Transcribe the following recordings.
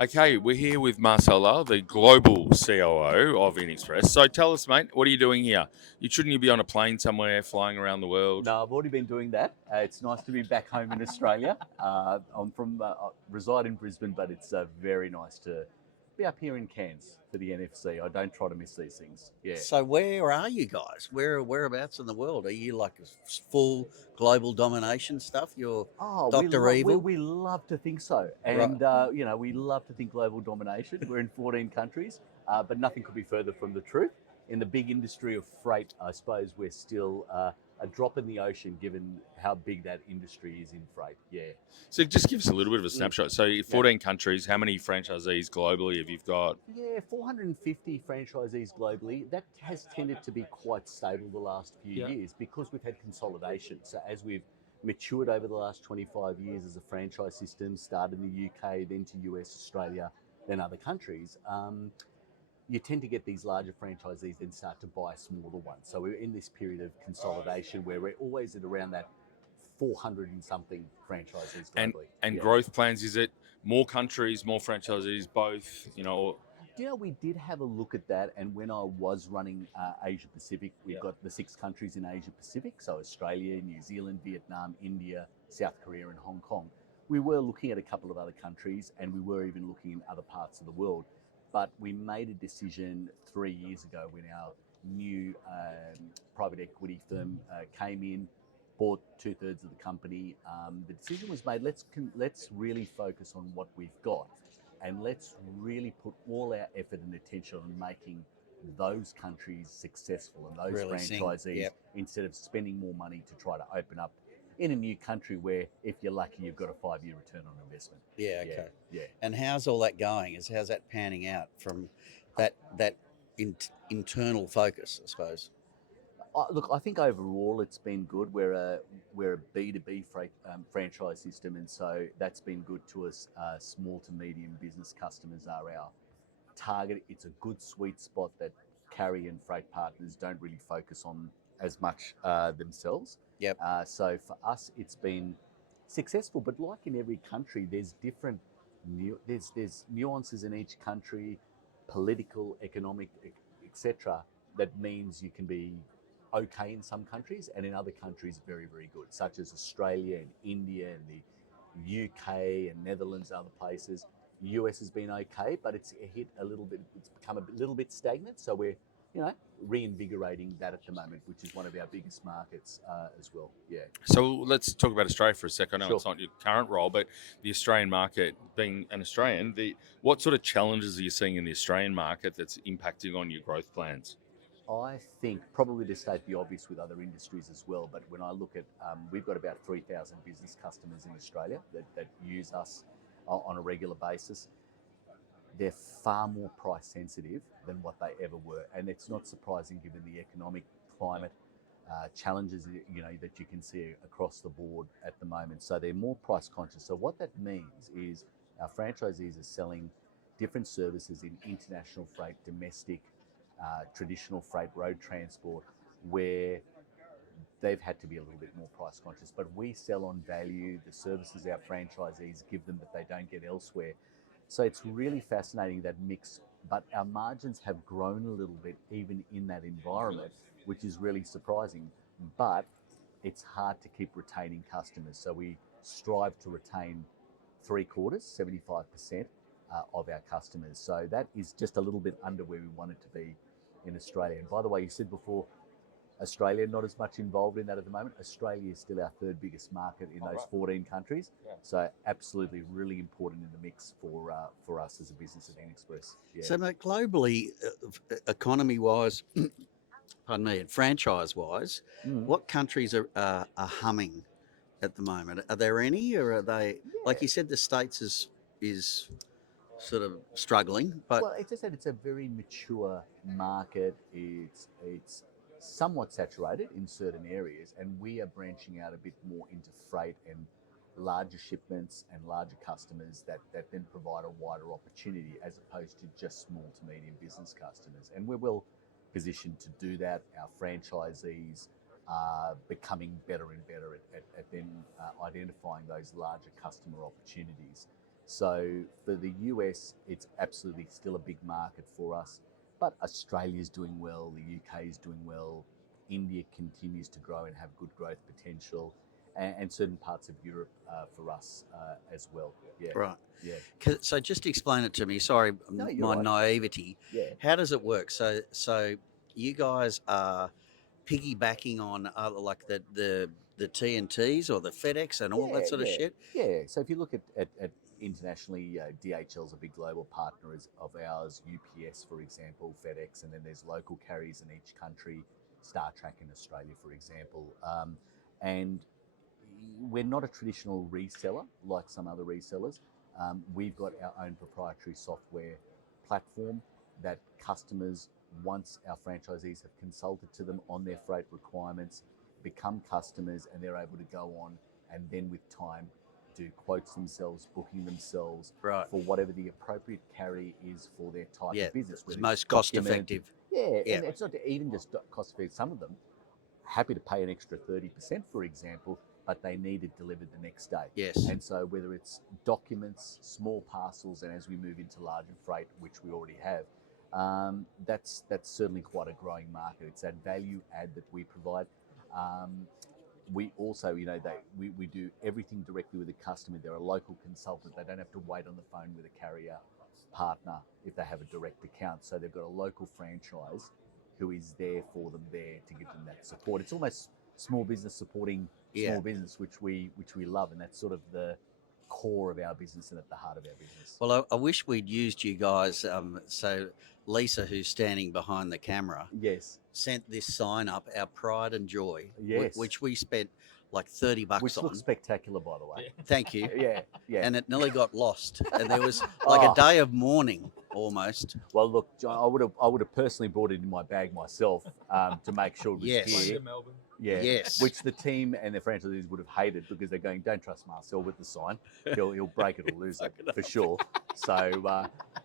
Okay, we're here with Marcel Lal, the global COO of InXpress. So tell us, mate, what are you doing here? Shouldn't you be on a plane somewhere flying around the world? No, I've already been doing that. It's nice to be back home in Australia. I'm from reside in Brisbane, but it's very nice to be up here in Cairns for the NFC. I don't try to miss these things. Yeah. So where are you guys? Whereabouts in the world? Are you like full global domination stuff? You're Oh, Doctor Evil, we love to think so, right? and we love to think global domination. We're in 14 countries, but nothing could be further from the truth. In the big industry of freight, I suppose we're still a drop in the ocean, given how big that industry is in freight. Yeah. So just give us a little bit of a Mm. snapshot. So Yeah. 14 countries, how many franchisees globally have you got? Yeah, 450 franchisees globally. That has tended to be quite stable the last few Yeah. years because we've had consolidation. So as we've matured over the last 25 years as a franchise system, started in the UK, then to US, Australia, then other countries, you tend to get these larger franchisees then start to buy smaller ones. So we're in this period of consolidation where we're always at around that 400 and something franchisees And globally. and Yeah. growth plans, is it more countries, more franchisees, both, or We did have a look at that, and when I was running Asia Pacific, we've got the 6 countries in Asia Pacific, so Australia, New Zealand, Vietnam, India, South Korea, and Hong Kong. We were looking at a couple of other countries, and we were even looking in other parts of the world. But we made a decision 3 years ago when our new private equity firm came in, bought 2/3 of the company. The decision was made. Let's really focus on what we've got, and let's really put all our effort and attention on making those countries successful and those Really sing. franchisees, Yep. instead of spending more money to try to open up in a new country where, if you're lucky, you've got a 5-year return on investment. Yeah. Yeah, Okay. yeah. And how's all that going? How's that panning out from that internal focus? I suppose. Look, I think overall it's been good. We're a B2B franchise system, and so that's been good to us. Small to medium business customers are our target. It's a good sweet spot that carrier and freight partners don't really focus on as much themselves. Yep. So for us, it's been successful. But like in every country, there's different there's nuances in each country, political, economic, etc. That means you can be okay in some countries, and in other countries very, very good, such as Australia and India and the UK and Netherlands and other places. US has been okay, but it's hit a little bit. It's become a little bit stagnant. So we're, reinvigorating that at the moment, which is one of our biggest markets as well. Yeah. so let's talk about Australia for a second. I know Sure. it's not your current role, but the Australian market, being an Australian, what sort of challenges are you seeing in the Australian market that's impacting on your growth plans? I think probably to state the obvious with other industries as well, but when I look at, we've got about 3,000 business customers in Australia that use us on a regular basis. They're far more price sensitive than what they ever were, and it's not surprising given the economic climate challenges that you can see across the board at the moment. So they're more price conscious. So what that means is our franchisees are selling different services in international freight, domestic, traditional freight, road transport, where they've had to be a little bit more price conscious. But we sell on value, the services our franchisees give them that they don't get elsewhere. So it's really fascinating, that mix. But our margins have grown a little bit even in that environment, which is really surprising. But it's hard to keep retaining customers. So we strive to retain 3/4, 75% of our customers. So that is just a little bit under where we want it to be in Australia. And by the way, you said before, Australia not as much involved in that at the moment. Australia is still our third biggest market in those 14 countries. Yeah. So absolutely really important in the mix for us as a business at InXpress. Yeah. So, mate, globally, economy wise, pardon me, and franchise wise, what countries are humming at the moment? Are there any, or are they, like you said, the States is sort of struggling, but Well, it's just that it's a very mature market. It's somewhat saturated in certain areas, and we are branching out a bit more into freight and larger shipments and larger customers that then provide a wider opportunity, as opposed to just small to medium business customers. And we're well positioned to do that. Our franchisees are becoming better and better at then identifying those larger customer opportunities. So for the US, it's absolutely still a big market for us. But Australia's doing well, the UK is doing well, India continues to grow and have good growth potential, and certain parts of Europe for us as well. Yeah. Right. Yeah. So just explain it to me. Sorry, No, you're my right. naivety. Yeah. How does it work? So you guys are piggybacking on like the TNTs or the FedEx and all that sort of shit? Yeah. So if you look at internationally, DHL is a big global partner of ours, UPS, for example, FedEx, and then there's local carriers in each country, Star Trek in Australia, for example. And we're not a traditional reseller like some other resellers. We've got our own proprietary software platform that customers, once our franchisees have consulted to them on their freight requirements, become customers, and they're able to go on and then with time do quotes themselves, booking themselves Right. for whatever the appropriate carry is for their type of business. It's most cost effective. Yeah, and it's not even just cost effective. Some of them happy to pay an extra 30%, for example, but they need it delivered the next day. Yes. And so whether it's documents, small parcels, and as we move into larger freight, which we already have, that's certainly quite a growing market. It's that value add that we provide. We also, we do everything directly with the customer. They're a local consultant. They don't have to wait on the phone with a carrier partner if they have a direct account. So they've got a local franchise who is there for them there to give them that support. It's almost small business supporting small business, which we love, and that's sort of the core of our business and at the heart of our business. Well, I wish we'd used you guys. So Lisa, who's standing behind the camera, sent this sign up, our pride and joy, which we spent like $30 on. Which looks spectacular, by the way. Thank you. Yeah. And it nearly got lost, and there was like a day of mourning almost. Well, look, John, I would have personally brought it in my bag myself to make sure it was here. Melbourne. Yeah. Yes. Which the team and the franchisees would have hated because they're going, don't trust Marcel with the sign. He'll break it or lose it for sure. So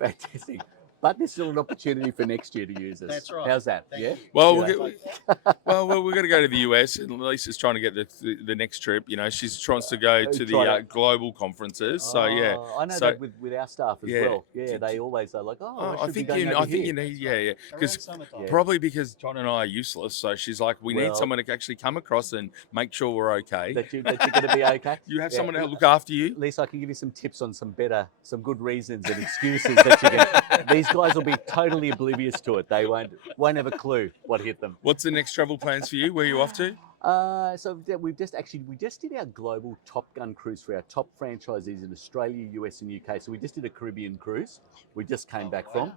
fantastic. But there's still an opportunity for next year to use us. That's right. How's that? Thank yeah. you. Well, we're going to go to the US, and Lisa's trying to get the next trip. She tries to go to the global conferences. So yeah, I know that with our staff as well. Yeah, they always are like, I think you need, because probably because John and I are useless. So she's like, we need someone to actually come across and make sure we're okay. That you're going to be okay. You have someone to look after you. Lisa, I can give you some tips on some good reasons and excuses that you can. These guys will be totally oblivious to it. They won't have a clue what hit them. What's the next travel plans for you? Where are you off to? So we just did our global Top Gun cruise for our top franchisees in Australia, US, and UK. So we just did a Caribbean cruise. We just came back from.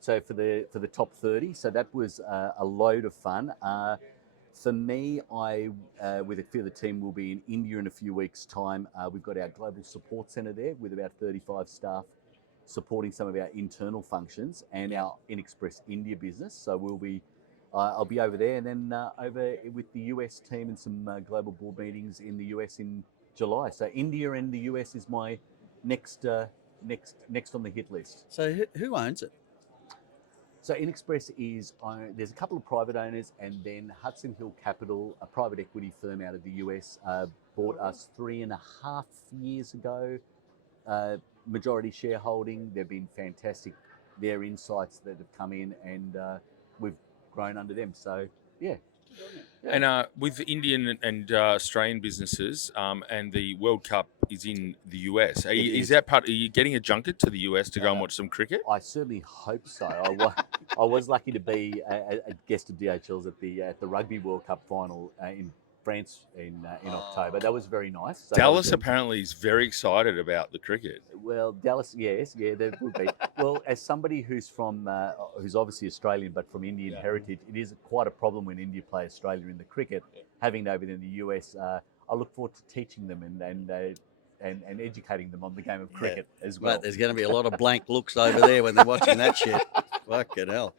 So for the top 30. So that was a load of fun. For me, I with a few of the team will be in India in a few weeks' time. We've got our global support centre there with about 35 staff, supporting some of our internal functions and our InXpress India business. So I'll be over there, and then over with the US team and some global board meetings in the US in July. So India and the US is my next on the hit list. So who owns it? So InXpress there's a couple of private owners, and then Hudson Hill Capital, a private equity firm out of the US, bought us 3.5 years ago. Majority shareholding. They've been fantastic. Their insights that have come in, and we've grown under them. So yeah. And with Indian and Australian businesses, and the World Cup is in the US. Are you getting a junket to the US to go and watch some cricket? I certainly hope so. I was lucky to be a guest of DHL's at the Rugby World Cup final in France in October. That was very nice. So Dallas apparently is very excited about the cricket. Well, Dallas, yes, there would be. Well, as somebody who's who's obviously Australian but from Indian heritage, it is quite a problem when India play Australia in the cricket. Having over there in the US, I look forward to teaching them and educating them on the game of cricket as well. Mate, there's going to be a lot of blank looks over there when they're watching that shit. Fucking hell.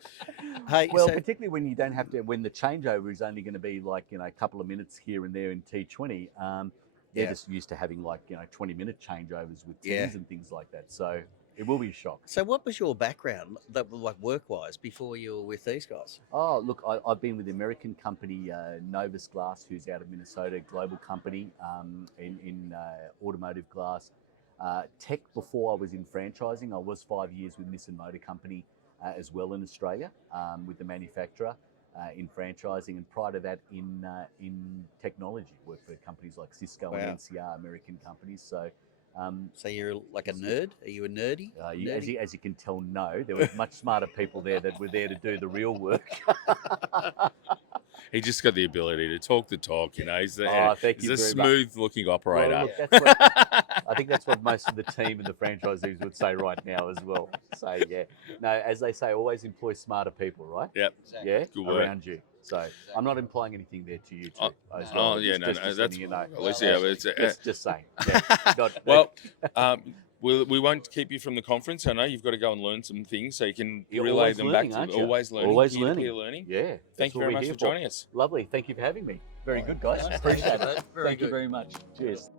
Hey, well, particularly when you don't have to, when the changeover is only going to be like, a couple of minutes here and there in T20, they're just used to having 20-minute changeovers with teams and things like that. So it will be a shock. So what was your background, work-wise, before you were with these guys? Oh, look, I've been with the American company Novus Glass, who's out of Minnesota, global company in automotive glass. Tech before I was in franchising. I was 5 years with Nissan Motor Company as well in Australia with the manufacturer in franchising, and prior to that in technology. Worked for companies like Cisco and NCR, American companies. So. So you're like a nerd? Are you a nerdy? As you can tell, no. There were much smarter people there that were there to do the real work. He just got the ability to talk the talk, you know. He's a smooth-looking operator. Well, look, I think that's what most of the team and the franchisees would say right now as well. So, yeah. No, as they say, always employ smarter people, right? Yep. Exactly. Yeah, good work. Around you. So, I'm not implying anything there to you too. That's you know. Just saying. Yeah, we won't keep you from the conference. I know you've got to go and learn some things so you can relay them back to you. Always learning. Always learning. Learning. Yeah. Thank you very much for joining us. Lovely. Thank you for having me. Very good, guys. Appreciate it. Thank you very much. Cheers.